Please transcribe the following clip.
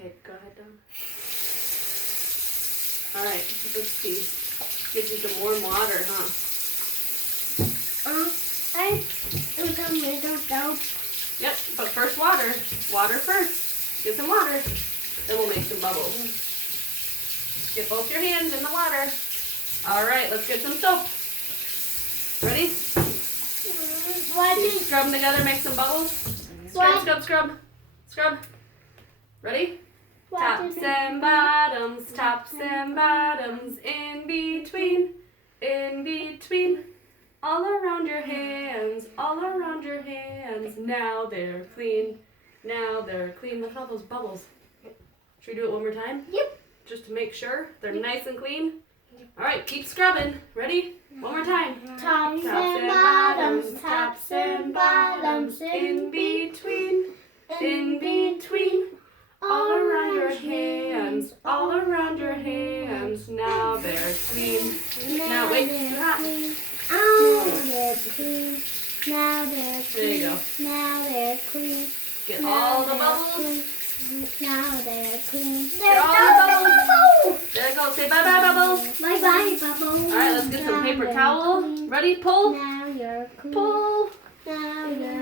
Okay, go ahead, Dom. All right, let's see. Gives you some warm water, huh? I do some little soap. Yep, but first water. Water first. Get some water. Then we'll make some bubbles. Get both your hands in the water. All right, let's get some soap. Ready? You scrub them together, make some bubbles. Scrub, scrub, scrub. Scrub. Ready? Tops and bottoms, in between, all around your hands, now they're clean, Look at all those bubbles. Should we do it one more time? Yep. Just to make sure they're nice and clean. All right, keep scrubbing. Ready? One more time. Tops and bottoms, in between, all around your hands, now they're clean. Now wait, too hot. Oh, they're clean. Now they're There you clean. go. Now they're clean. Get Now all the they're bubbles. clean. Now they're clean. Get all the bubbles. There you go. Say bye-bye, bubbles. Bye bye, bubbles. All right, let's get some Now paper they're towel. clean. Ready? Pull. Now you're clean. Pull. Now you're